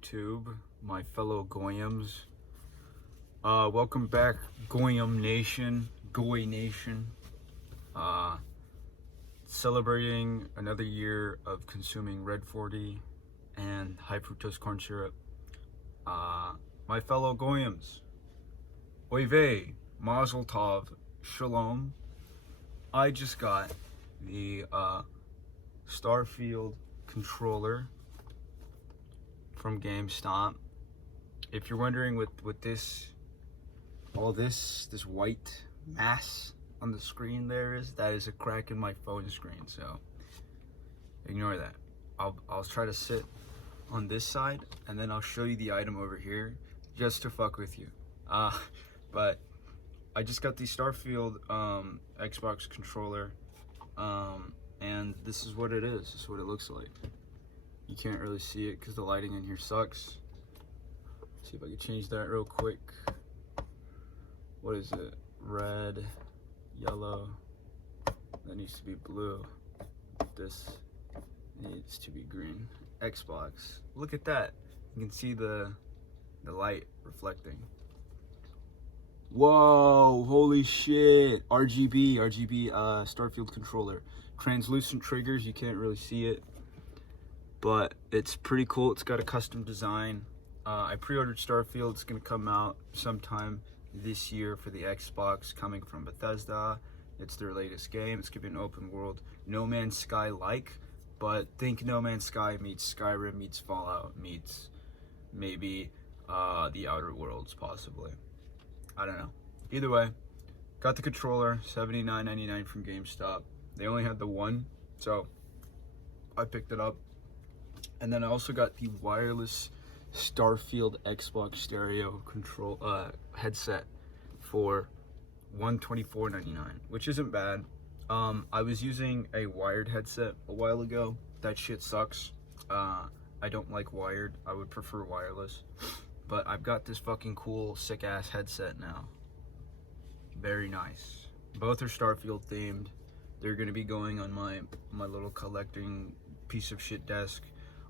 YouTube, my fellow Goyams. Welcome back, Goyam Nation, Goy Nation. Celebrating another year of consuming Red 40 and high fructose corn syrup. My fellow Goyams, Oy vey, Mazel Tov, Shalom. I just got the StarField controller from GameStop. If you're wondering what this, all this white mass on the screen there is, that is a crack in my phone screen, so ignore that. I'll try to sit on this side and then I'll show you the item over here just to fuck with you. But I just got the StarField Xbox controller, and this is what it is. This is what it looks like. You can't really see it because the lighting in here sucks. See if I can change that real quick. What is it? Red, yellow. That needs to be blue. This needs to be green. Xbox. Look at that. You can see the light reflecting. Whoa, holy shit. RGB StarField controller. Translucent triggers, you can't really see it, but it's pretty cool. It's got a custom design. I pre-ordered StarField. It's gonna come out sometime this year for the Xbox, coming from Bethesda. It's their latest game. It's gonna be an open world, No Man's Sky like, but think No Man's Sky meets Skyrim meets Fallout meets maybe the Outer Worlds possibly. I don't know. Either way, got the controller, $79.99 from GameStop. They only had the one, so I picked it up. And then I also got the wireless StarField Xbox stereo control headset for $124.99, which isn't bad. I was using a wired headset a while ago. That shit sucks. I don't like wired. I would prefer wireless. But I've got this fucking cool, sick-ass headset now. Very nice. Both are StarField themed. They're gonna be going on my little collecting piece of shit desk.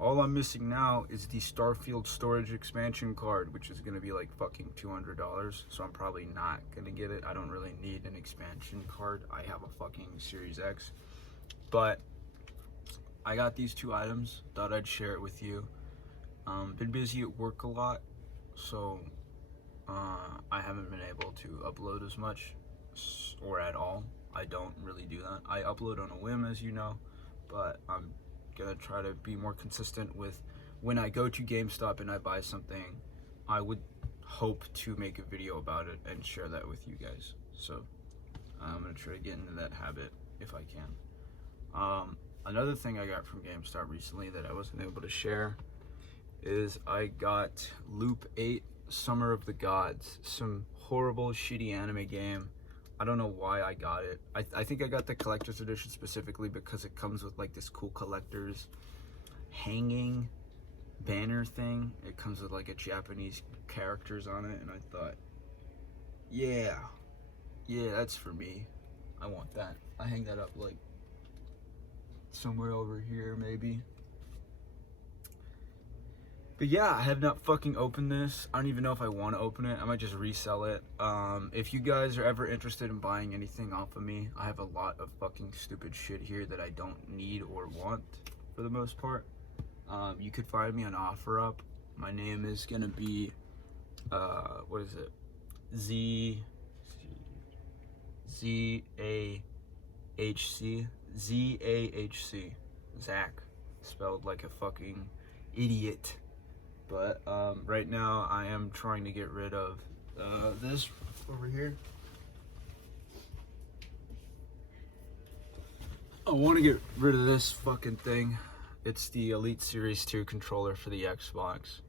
All I'm missing now is the StarField storage expansion card, which is gonna be like fucking $200. So I'm probably not gonna get it. I don't really need an expansion card. I have a fucking Series X. But I got these two items. Thought I'd share it with you. Been busy at work a lot, so I haven't been able to upload as much or at all. I don't really do that. I upload on a whim, as you know, but I'm gonna try to be more consistent with when I go to GameStop and I buy something. I would hope to make a video about it and share that with you guys. So I'm gonna try to get into that habit if I can. Another thing I got from GameStop recently that I wasn't able to share is I got Loop 8 Summer of the Gods, some horrible shitty anime game. I don't know why I got it. I think I got the collector's edition specifically because it comes with like this cool collector's hanging banner thing. It comes with like a Japanese characters on it, and I thought, yeah, that's for me. I want that. I hang that up like somewhere over here maybe. But yeah, I have not fucking opened this. I don't even know if I want to open it. I might just resell it. If you guys are ever interested in buying anything off of me, I have a lot of fucking stupid shit here that I don't need or want for the most part. You could find me on OfferUp. My name is gonna be, what is it? Z-A-H-C. Zach. Spelled like a fucking idiot. But right now I am trying to get rid of this over here. I want to get rid of this fucking thing. It's the Elite Series 2 controller for the Xbox.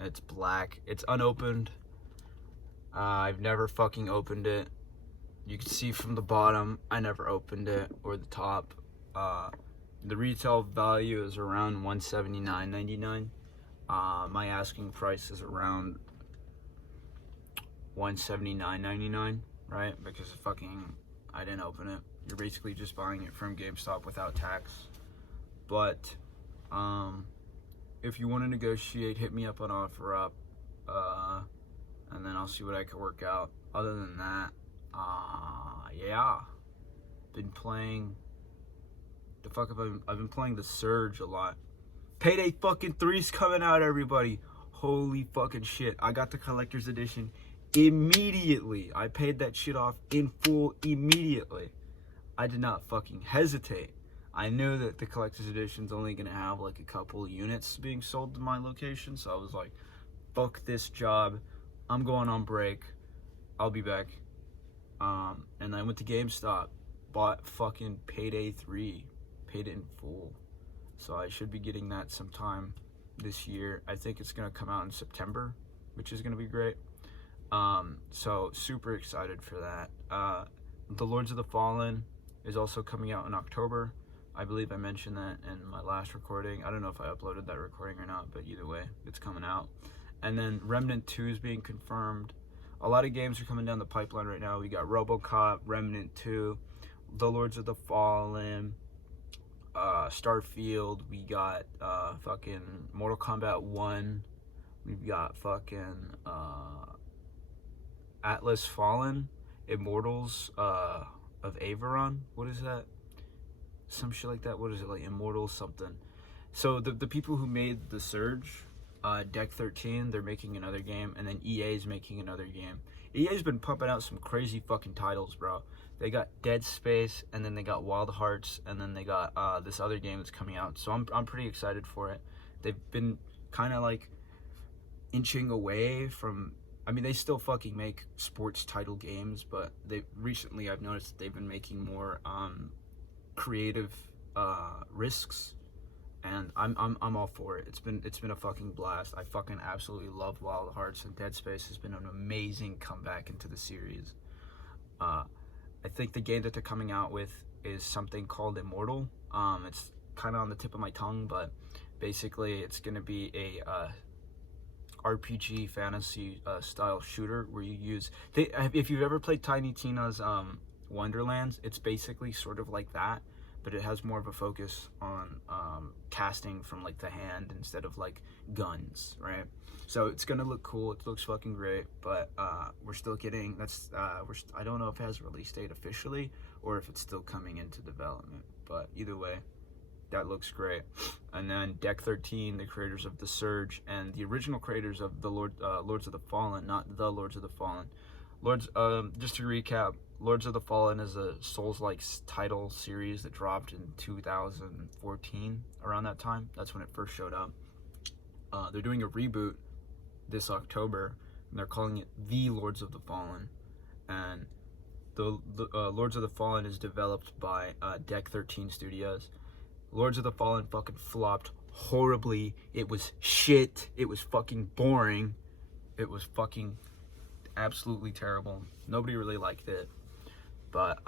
It's black. It's unopened. I've never fucking opened it. You can see from the bottom, I never opened it, or the top. The retail value is around $179.99. My asking price is around $179.99, right? Because fucking I didn't open it. You're basically just buying it from GameStop without tax. But if you want to negotiate, hit me up on OfferUp, and then I'll see what I can work out. Other than that, yeah, been playing. I've been playing the Surge a lot. Payday fucking 3's coming out, everybody. Holy fucking shit. I got the collector's edition immediately. I paid that shit off in full immediately. I did not fucking hesitate. I knew that the collector's edition's only gonna have like a couple units being sold to my location, so I was like, fuck this job. I'm going on break. I'll be back. And I went to GameStop, bought fucking Payday 3, paid it in full. So I should be getting that sometime this year. I think it's gonna come out in September, which is gonna be great. So super excited for that. The Lords of the Fallen is also coming out in October. I believe I mentioned that in my last recording. I don't know if I uploaded that recording or not, but either way, it's coming out. And then Remnant 2 is being confirmed. A lot of games are coming down the pipeline right now. We got RoboCop, Remnant 2, The Lords of the Fallen, StarField. We got fucking Mortal Kombat 1. We've got fucking Atlas Fallen, Immortals of Averon. What is that? Some shit like that. What is it, like Immortals something? So the people who made the Surge, Deck 13, they're making another game, and then EA is making another game. EA's been pumping out some crazy fucking titles, bro. They got Dead Space, and then they got Wild Hearts, and then they got this other game that's coming out. So I'm pretty excited for it. They've been kind of like inching away from. I mean, they still fucking make sports title games, but recently I've noticed that they've been making more creative risks, and I'm all for it. It's been a fucking blast. I fucking absolutely love Wild Hearts, and Dead Space has been an amazing comeback into the series. I think the game that they're coming out with is something called Immortal. It's kind of on the tip of my tongue, but basically it's gonna be a RPG fantasy style shooter where you use. If you've ever played Tiny Tina's Wonderlands, it's basically sort of like that, but it has more of a focus on casting from like the hand instead of like guns, right? So it's gonna look cool. It looks fucking great, but we're still getting I don't know if it has a release date officially or if it's still coming into development, but either way, that looks great. And then Deck 13, the creators of the Surge and the original creators of the Lords of the Fallen, not the Lords of the Fallen. Just to recap, Lords of the Fallen is a Souls-like title series that dropped in 2014, around that time. That's when it first showed up. They're doing a reboot this October, and they're calling it The Lords of the Fallen. And the Lords of the Fallen is developed by Deck 13 Studios. Lords of the Fallen fucking flopped horribly. It was shit. It was fucking boring. It was fucking absolutely terrible. Nobody really liked it. But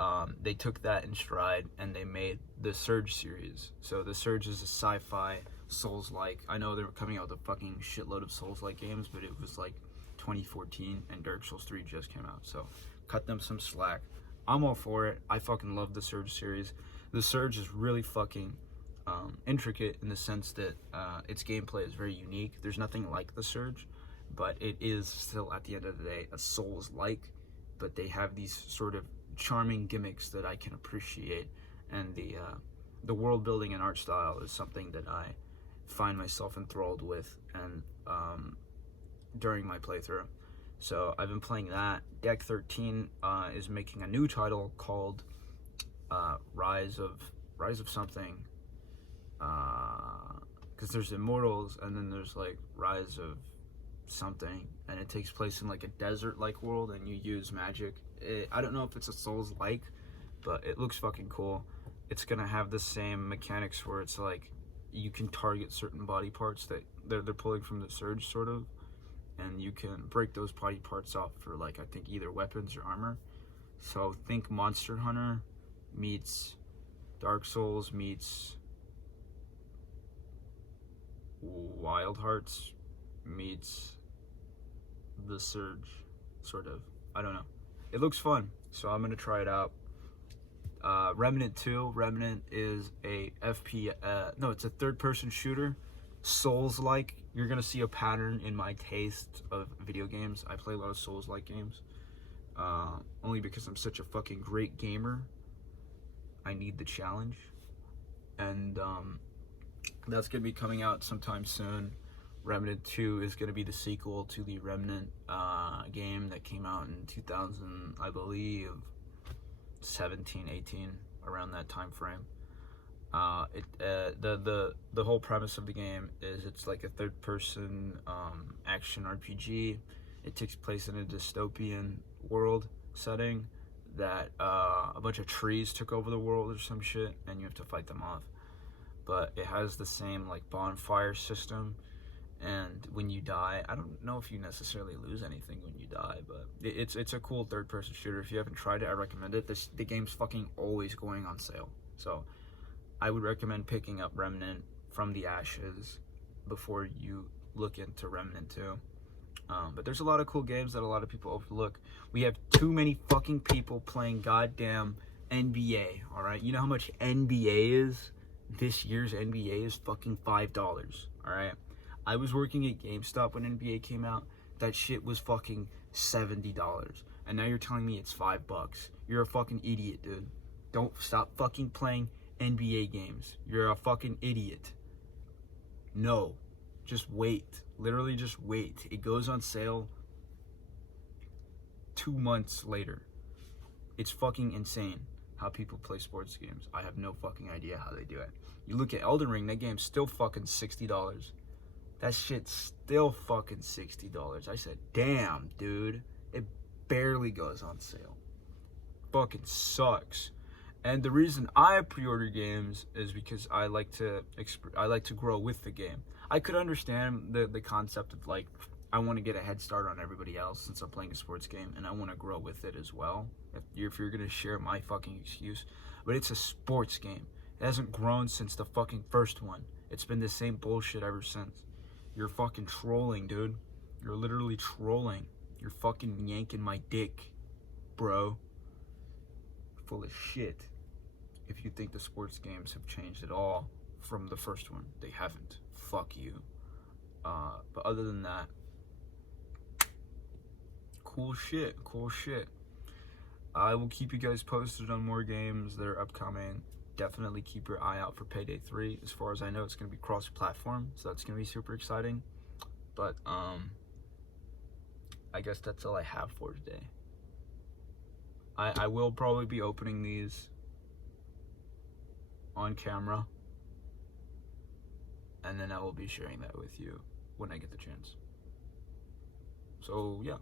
they took that in stride and they made the Surge series. So the Surge is a sci-fi Souls-like. I know they were coming out with a fucking shitload of Souls-like games, but it was like 2014 and Dark Souls 3 just came out. So cut them some slack. I'm all for it. I fucking love the Surge series. The Surge is really fucking intricate in the sense that its gameplay is very unique. There's nothing like the Surge, but it is still at the end of the day a Souls-like, but they have these sort of charming gimmicks that I can appreciate, and the world building and art style is something that I find myself enthralled with and during my playthrough. So I've been playing that. Deck 13 is making a new title called Rise of something, because there's Immortals and then there's like Rise of something, and it takes place in like a desert-like world, and you use magic. I don't know if it's a Souls-like, but it looks fucking cool. It's gonna have the same mechanics where it's like you can target certain body parts that they're pulling from the Surge, sort of, and you can break those body parts off for like I think either weapons or armor. So think Monster Hunter meets Dark Souls meets Wild Hearts meets the Surge, sort of. I don't know. It looks fun, so I'm gonna try it out. Remnant 2. Remnant is a it's a third-person shooter Souls-like. You're gonna see a pattern in my taste of video games. I play a lot of Souls-like games. Only because I'm such a fucking great gamer. I need the challenge. And that's gonna be coming out sometime soon. Remnant 2 is gonna be the sequel to the Remnant game that came out in 2000, I believe, 17, 18, around that time frame. The whole premise of the game is it's like a third-person action RPG. It takes place in a dystopian world setting that a bunch of trees took over the world or some shit, and you have to fight them off. But it has the same like bonfire system, and when you die, I don't know if you necessarily lose anything when you die, but it's a cool third-person shooter. If you haven't tried it, I recommend it. The game's fucking always going on sale, so I would recommend picking up Remnant from the Ashes before you look into Remnant 2. But there's a lot of cool games that a lot of people overlook. We have too many fucking people playing goddamn NBA, alright? You know how much NBA is? This year's NBA is fucking $5, alright? I was working at GameStop when NBA came out. That shit was fucking $70. And now you're telling me it's $5. You're a fucking idiot, dude. Don't stop fucking playing NBA games. You're a fucking idiot. No. Just wait. Literally just wait. It goes on sale 2 months later. It's fucking insane how people play sports games. I have no fucking idea how they do it. You look at Elden Ring, that game's still fucking $60. That shit's still fucking $60. I said, damn, dude. It barely goes on sale. Fucking sucks. And the reason I pre-order games is because I like to grow with the game. I could understand the concept of like, I want to get a head start on everybody else since I'm playing a sports game, and I want to grow with it as well. If you're gonna share my fucking excuse, but it's a sports game. It hasn't grown since the fucking first one. It's been the same bullshit ever since. You're fucking trolling, dude. You're literally trolling. You're fucking yanking my dick, bro. Full of shit. If you think the sports games have changed at all from the first one, they haven't. Fuck you. But other than that, cool shit. I will keep you guys posted on more games that are upcoming. Definitely keep your eye out for Payday 3. As far as I know, it's going to be cross-platform, so that's going to be super exciting. But I guess that's all I have for today. I will probably be opening these on camera, and then I will be sharing that with you when I get the chance. So yeah.